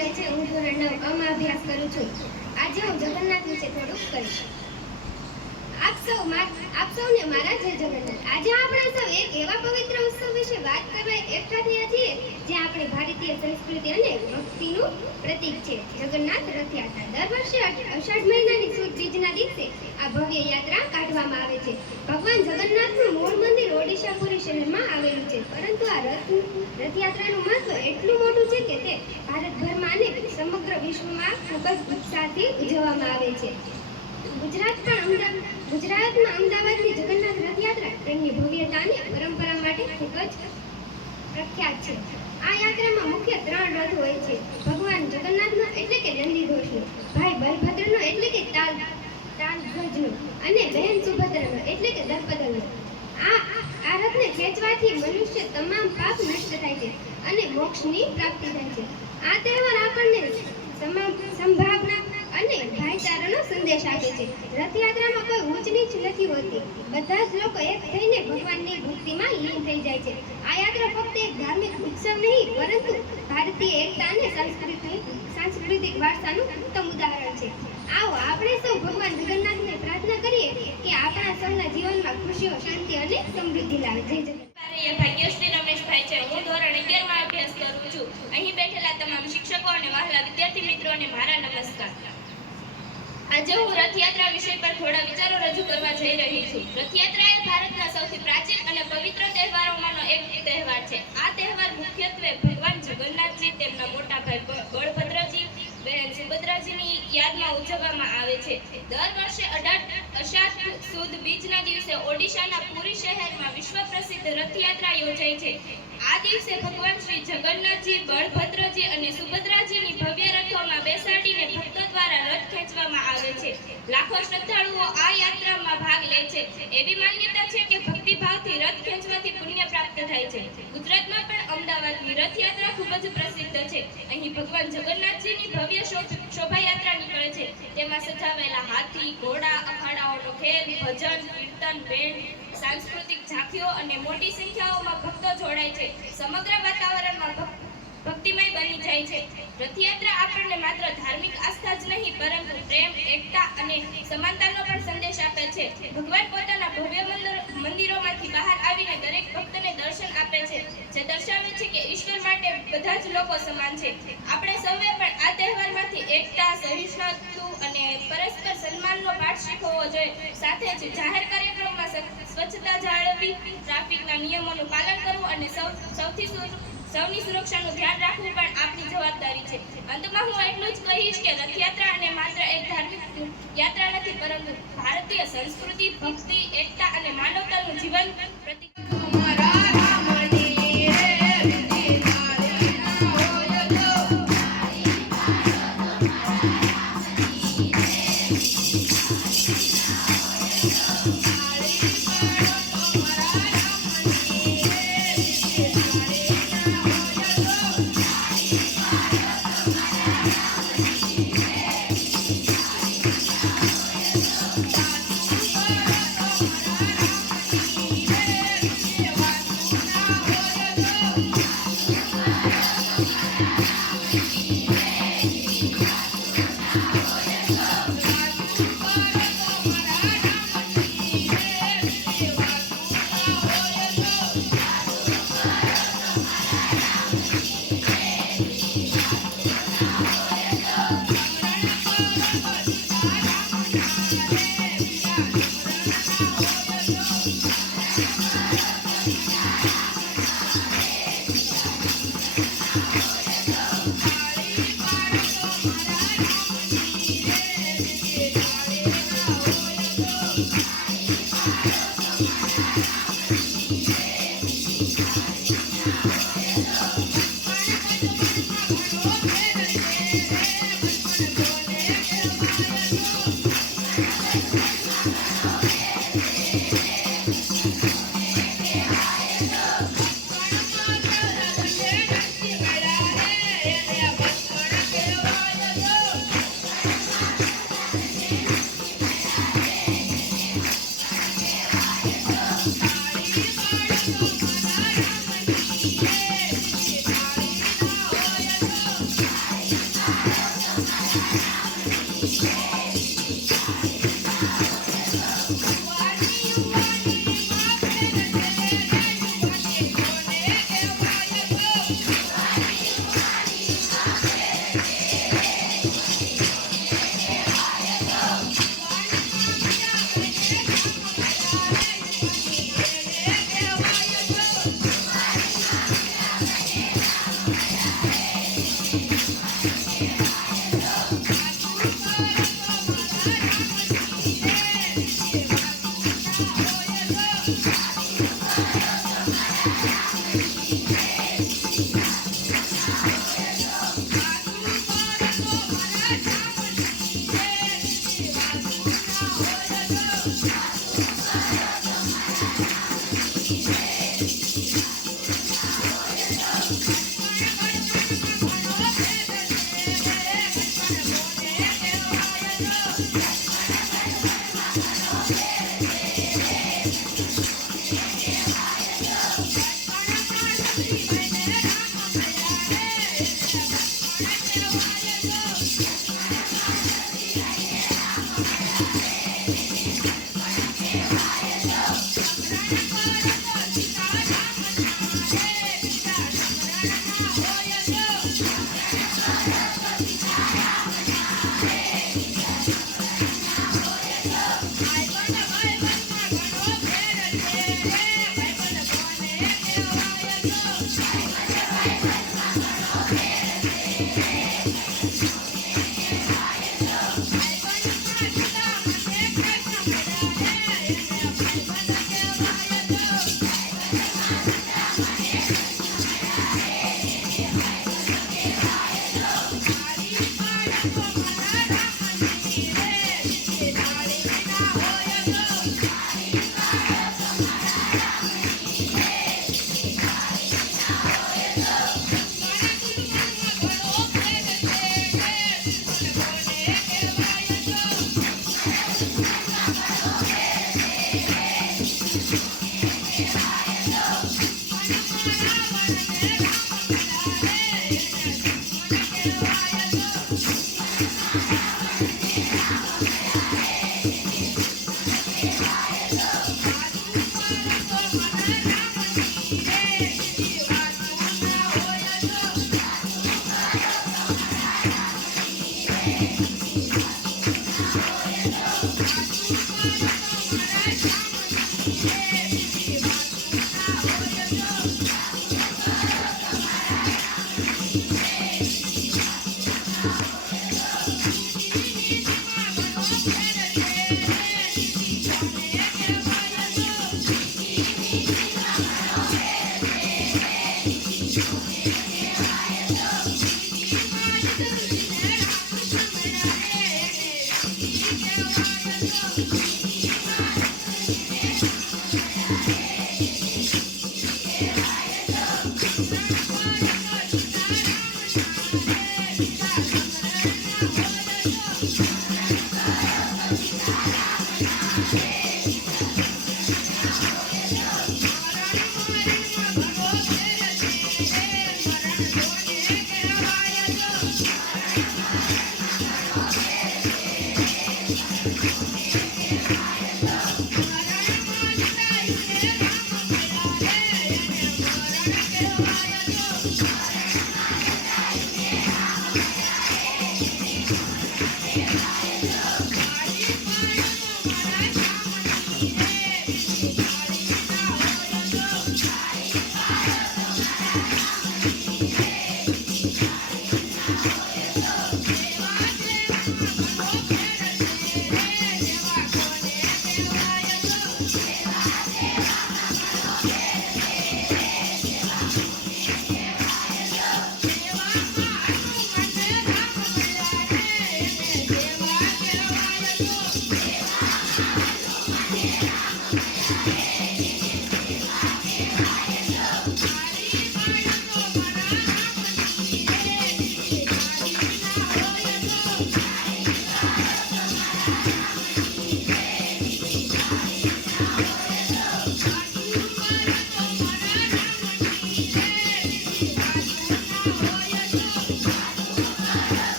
જાય છે. હું ધોરણ 9 માં અભ્યાસ કરું છું. આજે હું જગન્નાથ વિશે થોડુંક કહીશ. આપ સૌને મારા જય જગન્નાથ. આજે આપણે સૌ એક એવા પવિત્ર ઉત્સવ વિશે વાત કરવા એકઠા થયા છીએ જે આપણી ભારતીય સંસ્કૃતિ અને ભક્તિનું પ્રતીક છે. જગન્નાથ રથયાત્રા. દર વર્ષે અષાઢ મહિનાની સુદ બીજના દિવસે આ ભવ્ય યાત્રા કાઢવામાં આવે છે. ભગવાન જગન્નાથનું મૂળ મંદિર ઓડિશાપુરી શહેરમાં આવેલું છે, પરંતુ આ રથયાત્રાનું મહત્વ એટલું મોટું છે કે તે ભારતભરમાં અને સમગ્ર વિશ્વમાં ખૂબ જ ઉત્સાહથી ઉજવવામાં આવે છે. ગુજરાતમાં અમદાવાદની જગન્નાથ રથયાત્રા તેમની ભવ્યતા અને પરંપરા માટે ખૂબ જ પ્રખ્યાત છે. આ યાત્રામાં મુખ્ય 3 રથ હોય છે. ભગવાન જગન્નાથનો એટલે કે નંદીઘોષનો, ભાઈ બલભદ્રનો એટલે કે તાલધ્વજનો અને બહેન સુભદ્રાનો એટલે કે દર્પદળનો. આ રથને ખેંચવાથી મનુષ્ય તમામ પાપ નષ્ટ થાય છે અને મોક્ષની પ્રાપ્તિ થાય છે. આ તહેવાર આપણને સંભાવના અને ભાઈચારાનો સંદેશ આપે છે. રથયાત્રામાં કોઈ ઊંચ નીચ નથી હોતી. બધા જ લોકો એક થઈને ભગવાનની ભક્તિમાં લીન થઈ જાય છે. આ યાત્રા ફક્ત એક ધાર્મિક ઉત્સવ નહીં, પરંતુ ભારતીય એકતા અને સાંસ્કૃતિક વારસાનું ઉત્તમ ઉદાહરણ છે. આવો આપણે સૌ ભગવાન જગન્નાથને પ્રાર્થના કરીએ કે આપણા સૌના જીવનમાં ખુશીઓ, શાંતિ અને સમૃદ્ધિ લાવે. જય જગન્નાથ. ભાગ્યશ્રી રમેશભાઈ છે. હું ધોરણ 11 માં અભ્યાસ કરું છું. અહીં બેઠેલા તમામ શિક્ષકો અને વહાલા વિદ્યાર્થી મિત્રોને મારા નમસ્કાર. આજે હું રથયાત્રા વિષય પર થોડા વિચારો રજૂ કરવા જઈ રહી છું. રથયાત્રા એ ભારતના સૌથી પ્રાચીન અને પવિત્ર તહેવારોમાંનો એક તહેવાર છે. આ તહેવાર મુખ્યત્વે ભગવાન જગન્નાથજી, તેમના મોટા ભાઈ બળભદ્રજી, બહેન સુભદ્રાજીની યાદમાં ઉજવવામાં આવે છે. દર વર્ષે અષાઢ સુદ બીજના દિવસે ઓડિશાના પુરી શહેરમાં વિશ્વ પ્રસિદ્ધ રથયાત્રા યોજાય છે. આ દિવસે ભગવાન શ્રી જગન્નાથજી, બળભદ્રજી અને સુભદ્રાજીની ભવ્ય રથોમાં બેસાડીને ભક્તો દ્વારા રથ ખેંચવામાં આવે છે. લાખો શ્રદ્ધાળુઓ આ યાત્રામાં ભાગ લે છે. એવી માન્યતા છે કે ભક્તિભાવથી રથ ખેંચવાથી પુણ્ય પ્રાપ્ત થાય છે. ગુજરાતમાં પણ અમદાવાદની રથયાત્રા ખૂબ જ પ્રસિદ્ધ છે. અહીં ભગવાન જગન્નાથજીની ભવ્ય શોભાયાત્રા નીકળે છે. તેમાં સજાવેલા હાથી, ઘોડા, અખાડાઓનો ખેલ, ભજન, કીર્તન, બેન્ડ, સાંસ્કૃતિક ઝાંખીઓ અને મોટી સંખ્યાઓમાં ભક્તો જોડાય છે. સમગ્ર વાતાવરણમાં ભક્તિમય બની જાય છે. રથયાત્રા આપણને માત્ર ધાર્મિક આસ્થા જ નહીં, પરંતુ પ્રેમ, એકતા અને સમાનતાનો પણ સંદેશ આપે છે. ભગવાન પોતાના ભવ્ય મંદિરોમાંથી બહાર આવીને દરેક ભક્તને દર્શન આપે છે, જે દર્શાવે છે કે ઈશ્વર માટે બધા જ લોકો સમાન છે. આપણે સૌએ પણ આ તહેવારમાંથી એકતા, સહિષ્ણુતા અને પરસ્પર સન્માનનો પાઠ શીખવવો જોઈએ. સાથે જ જાહેર કાર્યક્રમમાં સ્વચ્છતા જાળવવી, ટ્રાફિકના નિયમોનું પાલન કરવું અને સૌની સુરક્ષાનું ધ્યાન રાખવું પણ આપણી જવાબદારી છે. અંતમાં હું એટલું જ કહીશ કે રથયાત્રા અને માત્ર એક ધાર્મિક યાત્રા નથી, પરંતુ ભારતીય સંસ્કૃતિ, ભક્તિ, એકતા અને માનવતાનું જીવન પ્રતીક.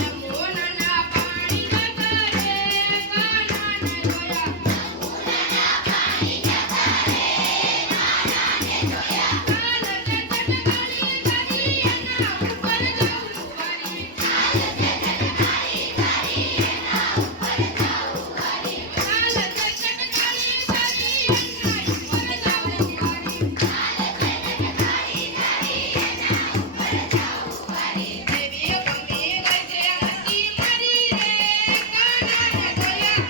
યમુનાના પાણી જતા રે કાનાને જોયા. હાલતે ચટકારી કરી એના ઉપર જાઉં વારી. હાલતે ચટકારી કરી એના ઉપર જાઉં વારી. દેવીએ ગમી ગઈ છે હસી મારી રે કાનાને જોયા.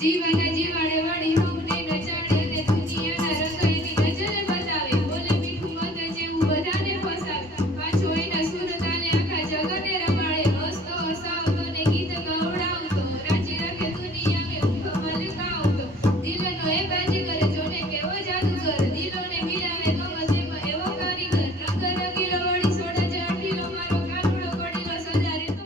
જીવન જીવાડે વળી હોને નચાડે ને દુનિયાના રંગઈની નજર બતાવે. બોલે મીઠું મગજ જેવું બધાને ફસાવે. પાછો એના સુર તાને આખા જગતે રમાડે. હસતો હસાવતો ને ગીત ગવડાવતો. રાજી રાખે દુનિયા મેં ઊંઘ મલકાવતો. દિલનો એ બાજીગર જોને કેવો જાદુગર. દિલોને મિલાવે ગમત એમાં એવો કારીગર. રંગ રંગીલો વળી સોડા જટીલો મારો કાનુડો પડીલો સજારે તો.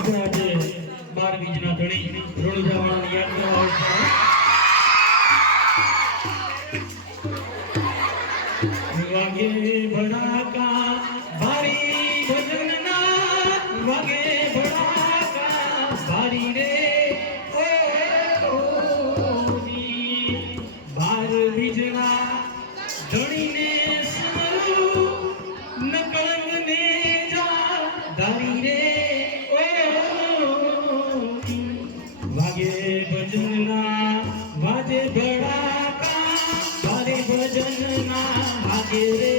આપણા જે 12 બીજના ધણી રણુજાવાળાને યાદ કરવા વાગે ભડાકા ભારી ભજનના વાગે ભડાકા ભારી રે ઓ જી 12 બીજના ધણીને સમરું નકળંગને જા ધારી રે વાગે ભજનના વાજે ભડાકા વાગે ભજનના વાગે રે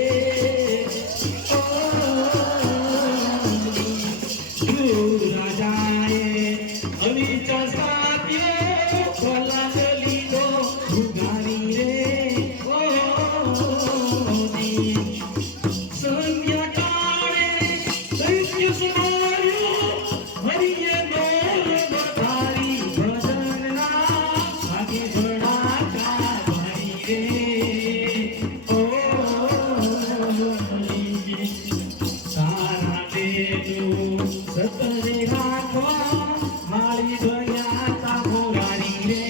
રાજાએ અવિચા સાધ્યો ભલા લીધો ઉગારી રે સંધ્યા કાળે દૈત્ય સુમાર્યો હરિએ દોર વધારી ભજનના ભાગે ભડાકા ભારી રે સારા દેવું સતરે રાખવા મારી ભર્યા તા ભોગારી રે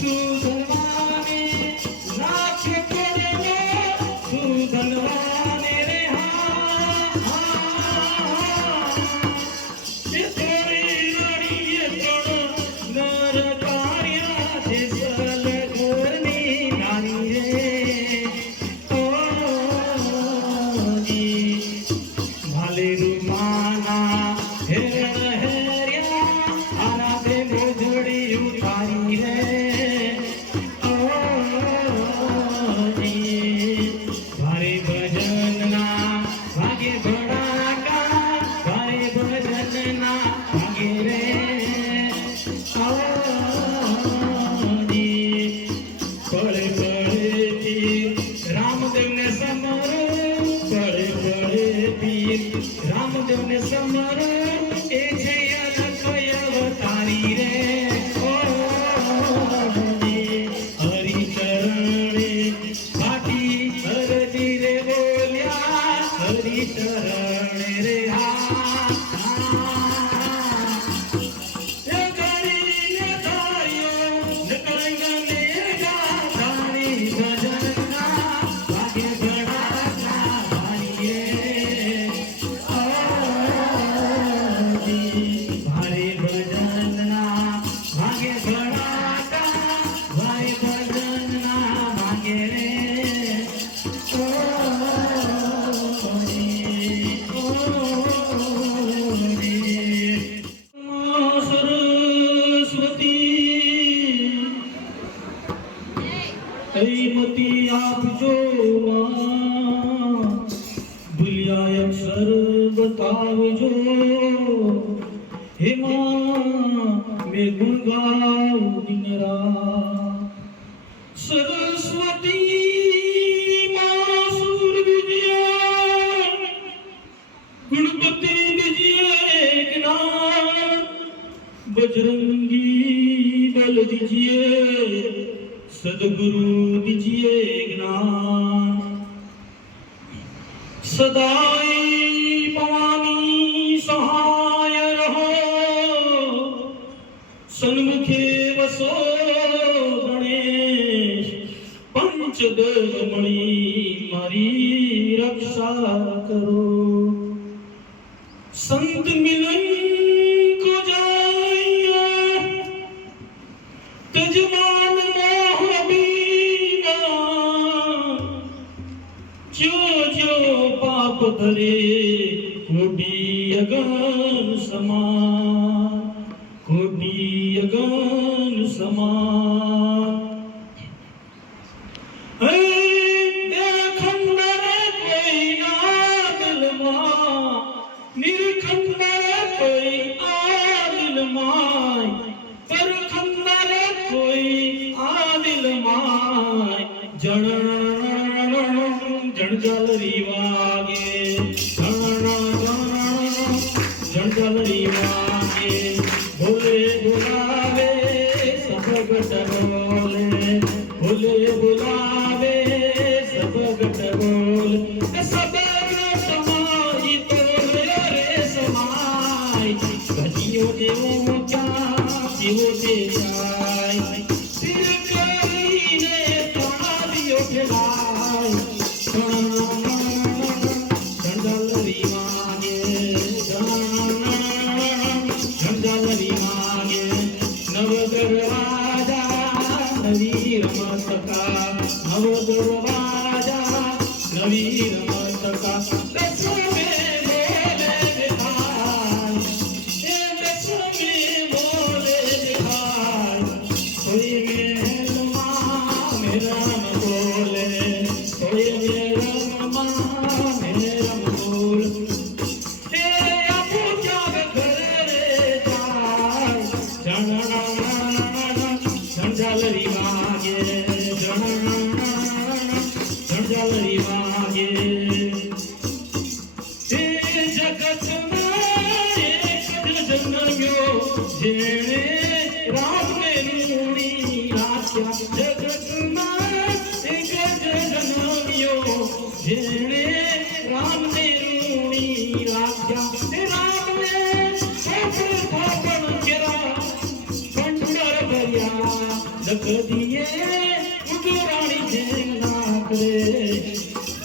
સુધરવાને નાખ્ય પડે સુધરવાને રે એ તોરી રડીએ પણ નર કાર્યા છે સલગની નારી રે માના હેરણ હેર્યા આરાધે મોજડી ઉતારી રે ભારે ભજનના ભાગે ભડાકા ભારે ભજનના ભાગે રે પળે પળેથી રામદેવને સમરો પળે પળેથી રામદેવને સમરો એ છે અલખ અવતારી રે હરિચરણે બાકી હરજી રે બોલ્યા હરિચરણે રે ભારે ભજનના ભાગે ભડાકા ભારે ભજનના ભાગે રે સરસ્વતી મતી આપજો ભૂલ્યા અક્ષર બતાવજો હે મેં ગુણ ગાઉં દિન રાત સરસ્વતી માં સુર વિજય ગુણપતિ દીजिए જ્ઞાન बजरंगी बल दीजिए सदगुरु दीजिए ज्ञान सदाई भवानी सहाय रहो सन्मुखे वसो गणेश पंचदेव मणि मारी रक्षा करो संत मिलन को जाइए तजमान मोह बीना जो जो पाप धरे कोटि अगन समान कोटि अगन समान જળજલરી વાગે જળજલરી વાગે ભોલે બોલાવે જાય તીર કરીને તણાવીઓ ફેલાય ઝંઝાલરી માગે ઝંઝાલરી માગે નવ દરવાજા નવી રમતકા નવ દરવાજા નવી રમતકા બેસો મે બોલે દેખાય એ બેસો મે બોલે દેખાય કોઈ મેરમાં મેરમ બોલે કોઈ મેરમાં મેરમ બોલ એ આપો ક્યાં ઘરે જાય ઝંઝાલરી માગે ઝંઝાલરી માગે એ જગતમાં એક જ જન્મ્યો જેણે રામને રૂણી રાખ્યા જગતમાં એક જ જન્મ્યો જેણે રામને રૂણી રાખ્યા તે રામને પણ કેરા કંઠર ભર્યા જગદીએ ઉગરાણી જેમ નાખરે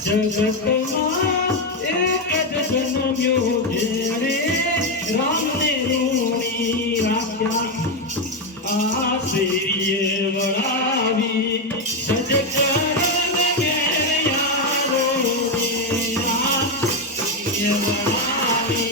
જગતમાં એક જ જન્મ્યો જેણે રામને રૂણી રાખ્યા આ શેરીએ વળાવી સજકરણ ઘેર યારો આ શેરીએ વળાવી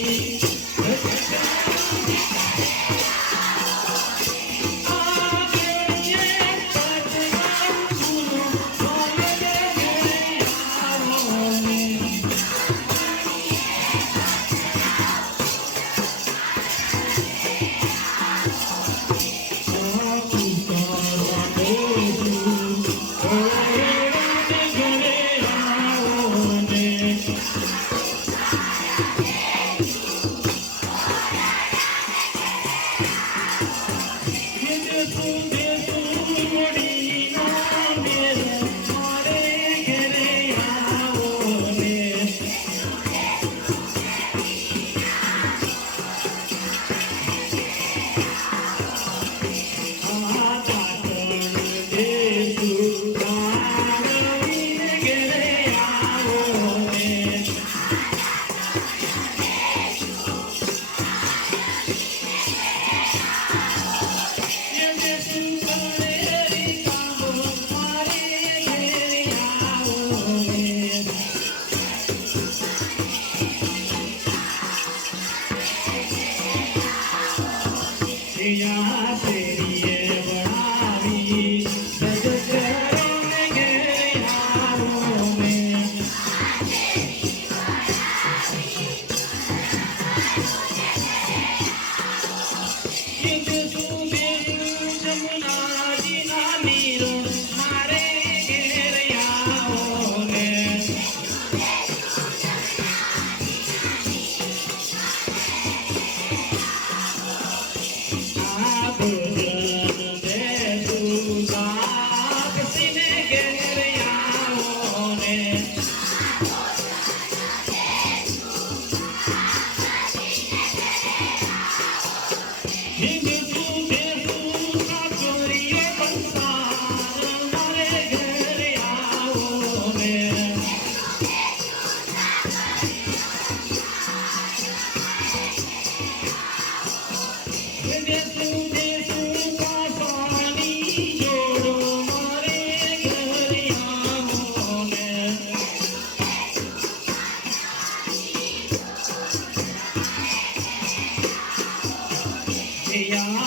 Yeah.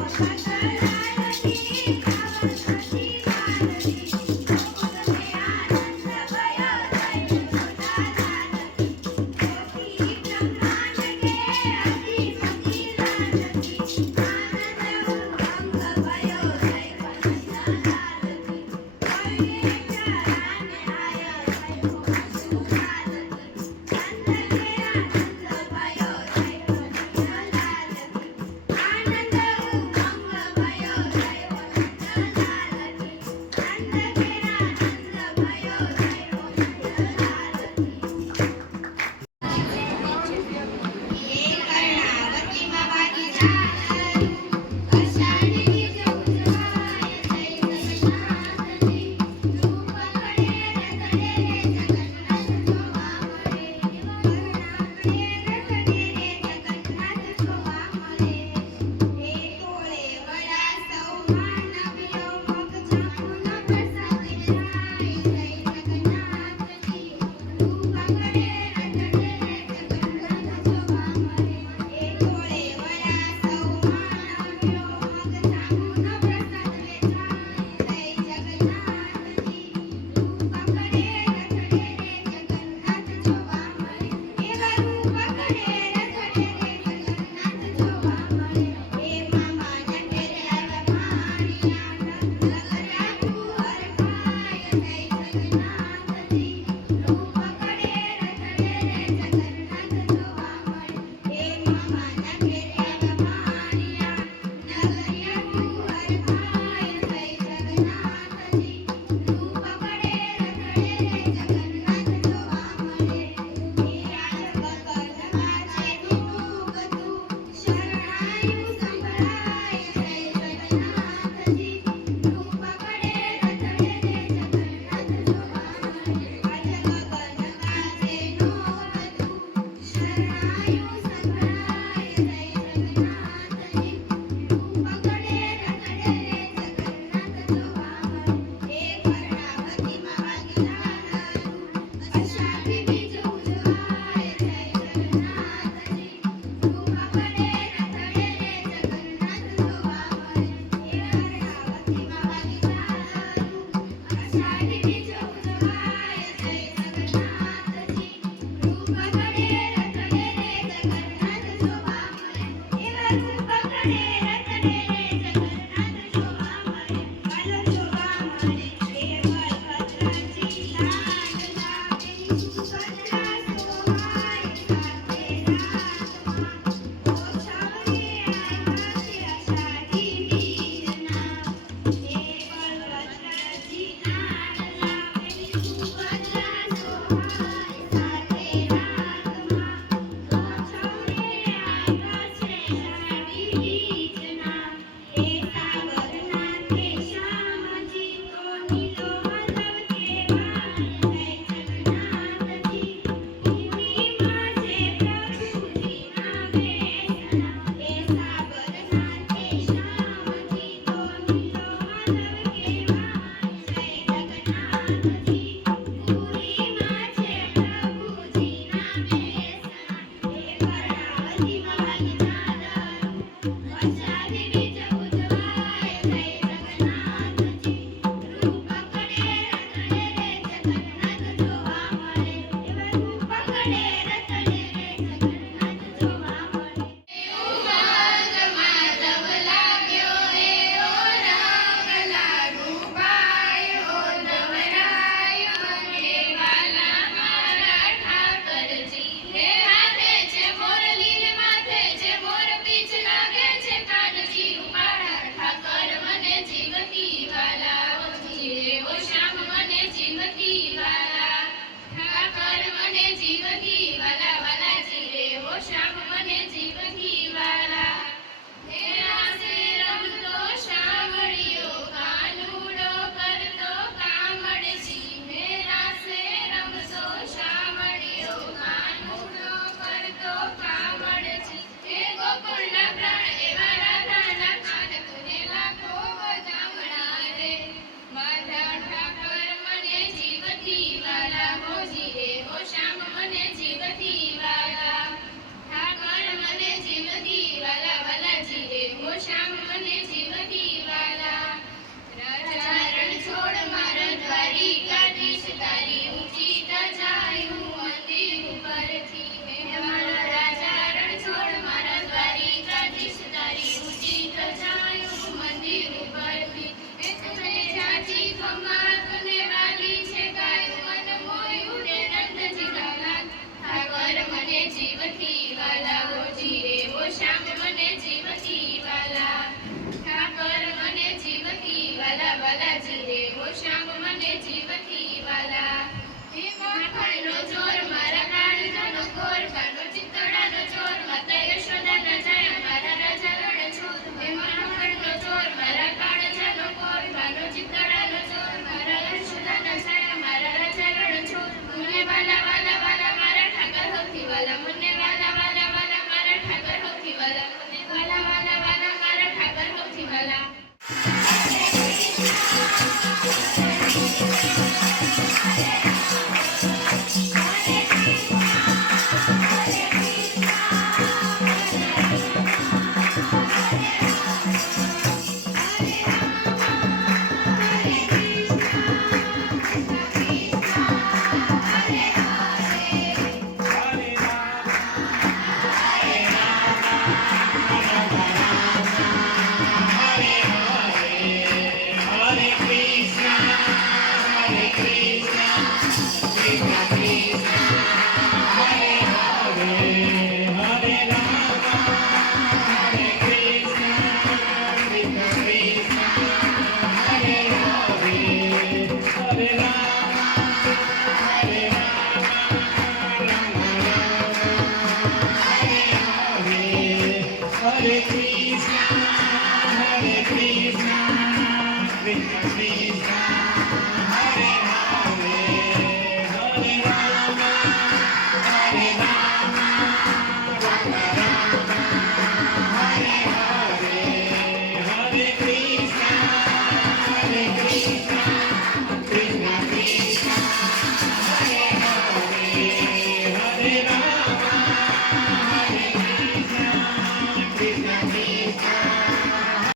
પસાર